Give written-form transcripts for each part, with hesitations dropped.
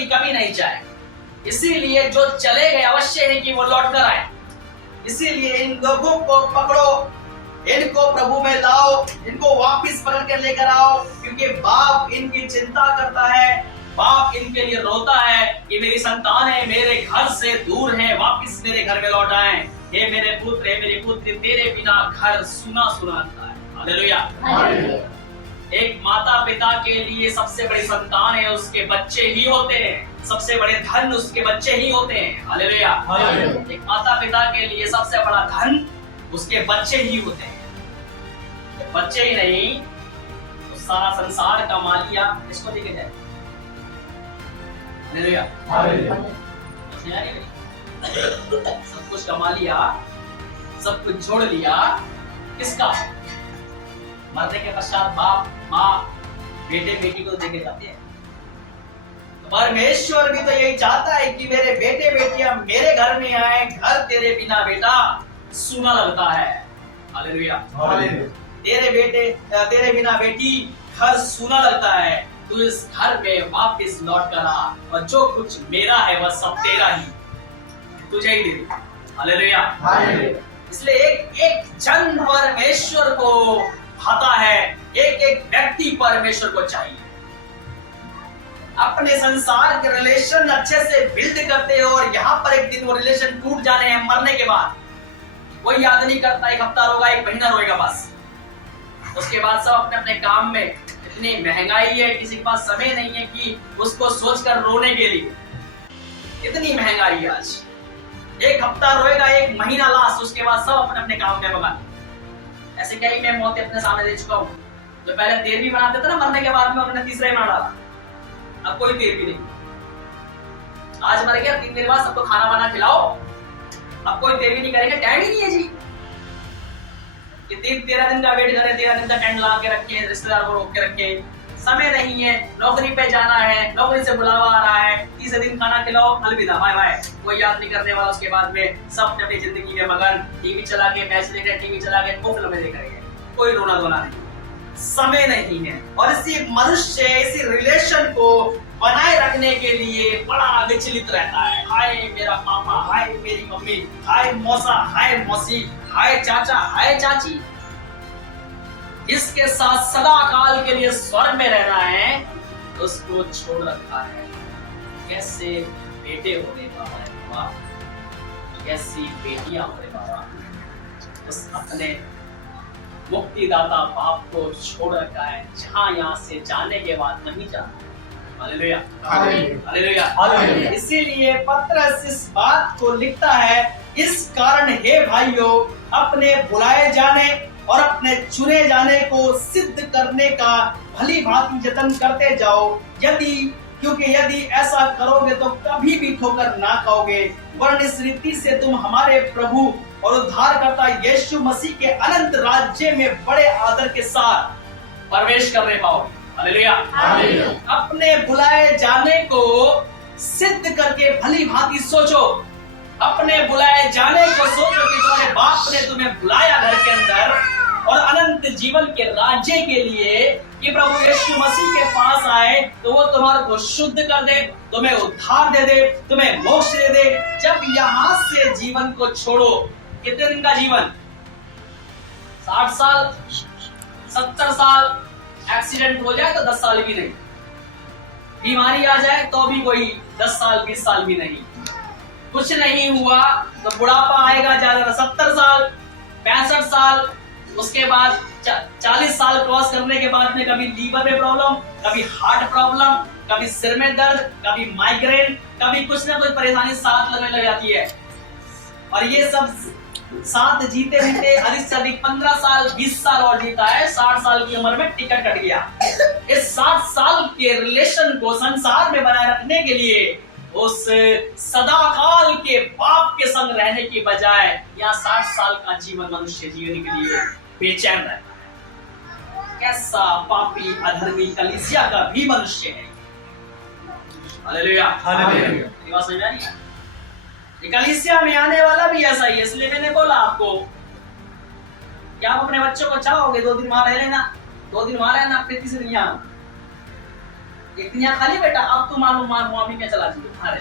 भी कभी नहीं जाए, इसीलिए जो चले गए अवश्य है कि वो लौट कर आए। इसीलिए इन लोगों को पकड़ो, इनको प्रभु में लाओ, इनको वापस पकड़ कर लेकर आओ, क्योंकि बाप इनकी चिंता करता है। बाप इनके लिए रोता है कि मेरी संतानें मेरे घर से दूर हैं, वापस मेरे घर में लौट आए। हे मेरे पुत्र, हे मेरी पुत्री, तेरे बिना घर सुना सुना रहता है। हालेलुया। एक माता पिता के लिए सबसे बड़ी संतान है उसके बच्चे ही होते हैं, सबसे बड़े धन उसके बच्चे ही होते हैं। हालेलुया। एक माता पिता के लिए सबसे बड़ा धन उसके बच्चे ही होते हैं। बच्चे ही नहीं तो सारा संसार का मालिया इसको देखे जाए। हालेलुया। सब कुछ कमा लिया, सब कुछ छोड़ लिया, किसका? मरने के पश्चात बाप माँ बेटे बेटी को देखे जाते हैं। तो परमेश्वर भी तो यही चाहता है कि मेरे बेटे बेटियां मेरे घर में आए। घर तेरे बिना बेटा सूना लगता है। हालेलुया। तेरे बिना बेटी घर सूना लगता है। तू इस घर में वापस लौट कर आ, और जो कुछ मेरा है वह सब तेरा ही, तुझे ही दे दूं। हालेलुया। इसलिए एक जन परमेश्वर को भाता है, एक व्यक्ति परमेश्वर को चाहिए। अपने संसार के रिलेशन अच्छे से बिल्ड करते हो और यहाँ पर एक दिन वो रिलेशन टूट जाने हैं मरने के बाद। कोई याद नहीं करता, एक हफ्ता रोगा, एक महीना रोएगा बस। उसके बाद सब अपने अपने काम में। इतनी महंगाई है, किसी के पास समय नहीं है कि उसको सोचकर रोने के लिए। इतनी महंगाई है आज। एक हफ्ता रोएगा, एक महीना लास्ट, उसके बाद सब अपने अपने काम में मगन। ऐसे कई मैं मौतें अपने सामने दे चुका हूँ। जो पहले देर भी बनाते थे ना, मरने के बाद में उन्होंने तीसरा ही बना डाला। अब कोई देर भी नहीं। आज मर गया, 3 दिन बाद सबको खाना बना खिलाओ। अब कोई देर भी नहीं करेंगे, टाइम ही नहीं है जी। 13 दिन का वेट करें, 13 दिन का टेंट लगा के रखे, रिश्तेदार को रोक के रखे। समय नहीं है, नौकरी पे जाना है, नौकरी से बुलावा आ रहा है, 30 दिन खाना खिलाओ, अलविदा, बाय बाय। कोई याद नहीं करने वाला। उसके बाद में सब अपनी जिंदगी में मगन। टीवी चला के मैच देख रहे, टीवी चला के वो फिल्में देख रहे हैं। कोई रोना धोना नहीं, समय नहीं है। और इसी मनुष्य, इसी रिलेशन को बनाए रखने के लिए बड़ा विचलित रहता है। हाय मेरा पापा, हाय मेरी मम्मी, हाय मौसा, हाय मौसी, हाय चाचा, हाय चाची। जिसके साथ सदा काल के लिए स्वर्ग में रहना है, उसको छोड़ रखा है। कैसे बेटे हो रे बाबा, कैसी बेटियां हो रे बाबा। उस अपने मुक्तिदाता बाप को छोड़ रखा है, जहां यहाँ से जाने के बाद नहीं जाना। हालेलुया। हालेलुया। इसीलिए पतरस इस बात को लिखता है, इस कारण हे भाइयों, अपने बुलाए जाने और अपने चुने जाने को सिद्ध करने का भली भांति यत्न करते जाओ। क्योंकि यदि ऐसा करोगे तो कभी भी ठोकर ना खाओगे, वरन इस रीति से तुम हमारे प्रभु और उद्धारकर्ता यीशु मसीह के अनंत राज्य में बड़े आदर के साथ प्रवेश करने पाओगे। हालेलुया। अपने बुलाए जाने को सिद्ध करके भली भांति सोचो। अपने बुलाए जाने को सोचो कि तुम्हारे बाप ने तुम्हें बुलाया घर के अंदर और अनंत जीवन के राज्य के लिए, कि प्रभु यीशु मसीह के पास आए तो वो तुम्हारे को शुद्ध कर दे, तुम्हें उद्धार दे दे, तुम्हें मोक्ष दे दे। जब यहाँ से जीवन को छोड़ो, कितने दिन का जीवन? 60 साल, 70 साल। एक्सीडेंट हो जाए तो 10 साल भी नहीं, बीमारी आ जाए तो भी कोई 10 साल 20 साल भी नहीं, कुछ नहीं हुआ तो बुढ़ापा आएगा ज्यादा 70 साल 65 साल। उसके बाद 40 साल क्रॉस करने के बाद में कभी लीवर में प्रॉब्लम, कभी हार्ट प्रॉब्लम, कभी सिर में दर्द, कभी माइग्रेन, कभी कुछ ना कुछ परेशानी साथ लगने लग जाती है। और ये सब साथ जीते रहते अधिक से अधिक 15 साल 20 साल और जीता है। 60 साल की उम्र में टिकट कट गया। इस 60 साल के रिलेशन को संसार में बनाए रखने के लिए उस सदाकाल के बाप के संग रहने की बजाय यहाँ 60 साल का जीवन मनुष्य जीने के लिए बेचैन रहता है। कैसा पापी अधर्मी कलीसिया का भी मनुष्य है। हालेलुया। हालेलुया। समझ आ रही है? कलीसिया में आने वाला भी ऐसा ही है। इसलिए मैंने बोला आपको कि आप अपने बच्चों को चाहोगे 2 दिन वहां रह लेना, 2 दिन वहां रहना, फिर तीसरे दिन यहाँ। एक दिन यहाँ खाली बेटा, अब तू मानो मामी में चला जाइए। अरे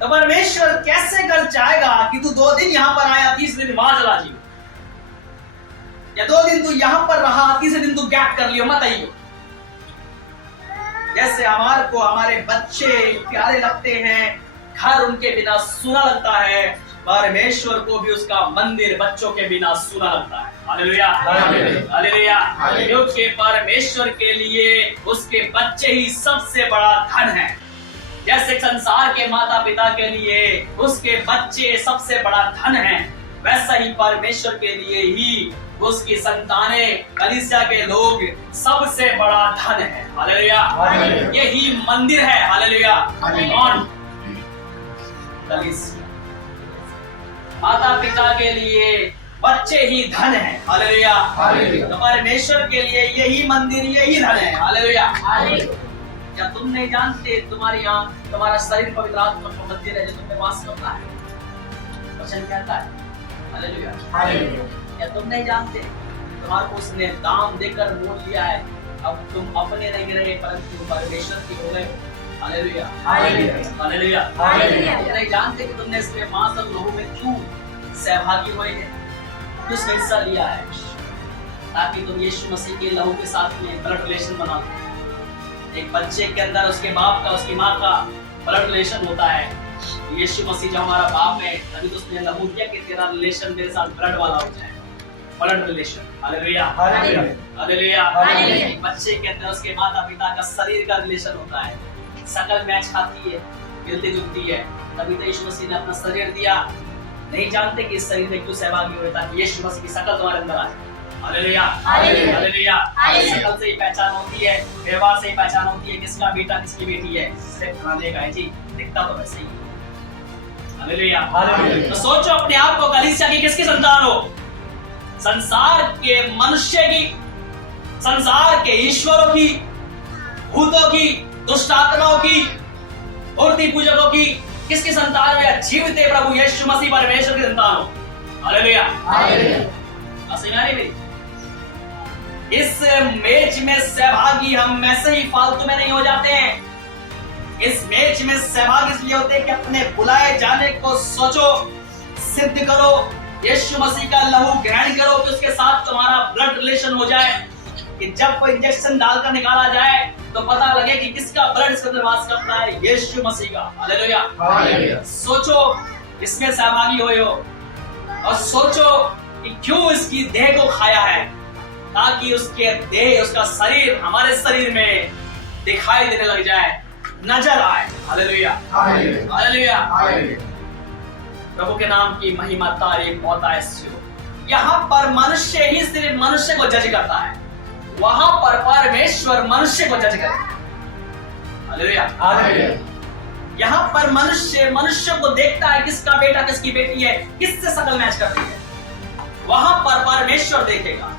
तो परमेश्वर कैसे कर चाहेगा कि तू 2 दिन यहाँ पर आया, 30 दिन वहां चला जाइए, या 2 दिन तू यहाँ पर रहा, 30 दिन तू गैप कर लियो, मत आइयो। जैसे हमारे को हमारे बच्चे प्यारे लगते हैं, घर उनके बिना सुना लगता है, परमेश्वर को भी उसका मंदिर बच्चों के बिना सुना लगता है। Hallelujah, hallelujah. क्योंकि परमेश्वर के लिए उसके बच्चे ही सबसे बड़ा धन है। जैसे संसार के माता पिता के लिए उसके बच्चे सबसे बड़ा धन है, वैसा ही परमेश्वर के लिए ही उसकी संतानें, कलीसिया के लोग सबसे बड़ा धन है। हालेलुया, यही मंदिर है। हालेलुया, कलीसिया, माता पिता के लिए बच्चे ही धन है। हालेलुया, तो परमेश्वर के लिए यही मंदिर, यही धन है। हालेलुया। क्या तुम नहीं जानते तुम्हारे यहाँ तुम्हारा शरीर पवित्र आत्मा का मंदिर है जो तुम में वास करता है? वचन कहता है। हालेलुया, क्या तुम नहीं जानते तुम्हारे को उसने दाम देकर मोल लिया है, अब तुम अपने नहीं रहे परंतु परमेश्वर की हो गए। Hallelujah, hallelujah, hallelujah. नहीं जानते कि तुमने इसमें मांस और लोहू में क्यों सहभागी हुए हैं, किसने हिस्सा लिया है, ताकि तुम यीशु मसीह के लहू के साथ में ब्लड रिलेशन बना लो। एक बच्चे के अंदर उसके बाप का, उसकी माँ का ब्लड रिलेशन होता है। यीशु मसीह जो हमारा बाप है, तभी तो उसने लहू किया कि तेरा रिलेशन मेरे साथ ब्लड वाला हो जाए, blood relation. Hallelujah, hallelujah, hallelujah. बच्चे के अंदर उसके माता पिता का शरीर का रिलेशन होता है, शकल मैच खाती है, मिलती जुलती है, तभी तो यीशु मसीह ने अपना शरीर दिया। नहीं जानते कि इस शरीर में क्यों सहभागी हुए, ताकि यीशु मसीह की शकल तुम्हारे अंदर आ जाए। Hallelujah, hallelujah. शकल से ही पहचान होती है, व्यवहार से ही पहचान होती है किसका बेटा किसकी बेटी है। सिर्फ खाने का है जी, दिखता तो वैसे ही। हालेलुया, तो सोचो अपने आप को कलीसिया की किसकी संतान हो? संसार के मनुष्य की, संसार के ईश्वरों की, भूतों की, दुष्ट आत्माओं की, मूर्ति पूजकों की, किसकी संतान हो? या जीवित प्रभु यीशु मसीह परमेश्वर की संतान हो? Hallelujah, hallelujah. इस मैच में सहभागी हम ऐसे ही फालतू में नहीं हो जाते हैं। इस मैच में सहभागी इसलिए होते हैं कि अपने बुलाए जाने को सोचो, सिद्ध करो, यीशु मसीह का लहू ग्रहण करो कि उसके साथ तुम्हारा ब्लड रिलेशन हो जाए, कि जब कोई इंजेक्शन डालकर निकाला जाए तो पता लगे कि किसका ब्लड इसके अंदर वास करता है, यीशु मसीह का। Hallelujah, hallelujah. सोचो इसमें सहभागी हो और सोचो कि क्यों इसकी देह को खाया है, ताकि उसके देह, उसका शरीर हमारे शरीर में दिखाई देने लग जाए, नजर आए। हालेलुया, हालेलुया, प्रभु के नाम की महिमा, तारीफ, बहुतायत हो। यहाँ पर मनुष्य ही सिर्फ मनुष्य को जज करता है, वहां पर परमेश्वर मनुष्य को जज करता है। Hallelujah, hallelujah. यहाँ पर मनुष्य को देखता है किसका बेटा किसकी बेटी है, किससे शकल मैच करती है। वहां पर परमेश्वर देखेगा,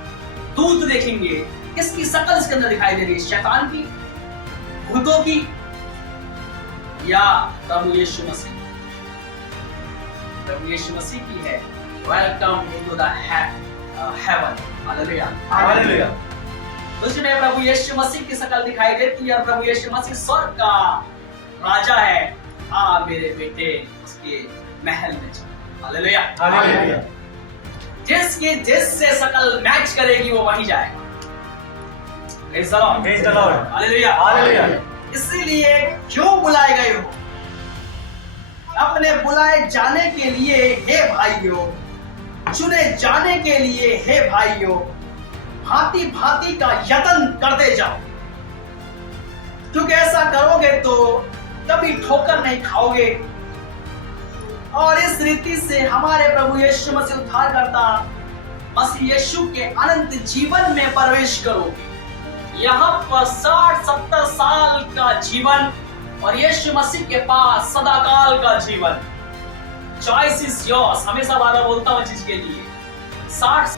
दूत देखेंगे, किसकी शकल इसके अंदर दिखाई दे रही है, शैतान की, भूतों की, या प्रभु यीशु मसीह? प्रभु यीशु मसीह की है। Welcome into the haven. Hallelujah, hallelujah. उसमें प्रभु यीशु मसीह की शकल दिखाई देती है और प्रभु यीशु मसीह स्वर्ग का राजा है। आ मेरे बेटे उसके महल में चल। Hallelujah, hallelujah. जिससे शकल मैच करेगी वो वहीं जाएगा। Praise the Lord, praise the Lord. Hallelujah, hallelujah. इसीलिए क्यों बुलाए गए हो? अपने बुलाए जाने के लिए हे भाइयों, चुने जाने के लिए हे भाइयों, भांति भांति का यत्न करते जाओ, क्योंकि ऐसा करोगे तो कभी ठोकर नहीं खाओगे और इस रीति से हमारे प्रभु यीशु मसीह उद्धार करता मसीह यीशु के अनंत जीवन में प्रवेश करोगे। यहाँ पर 60-70 साल का जीवन और यीशु मसीह के पास सदाकाल का जीवन। Choice is yours. हमेशा बार बोलता हूँ चीज के लिए 60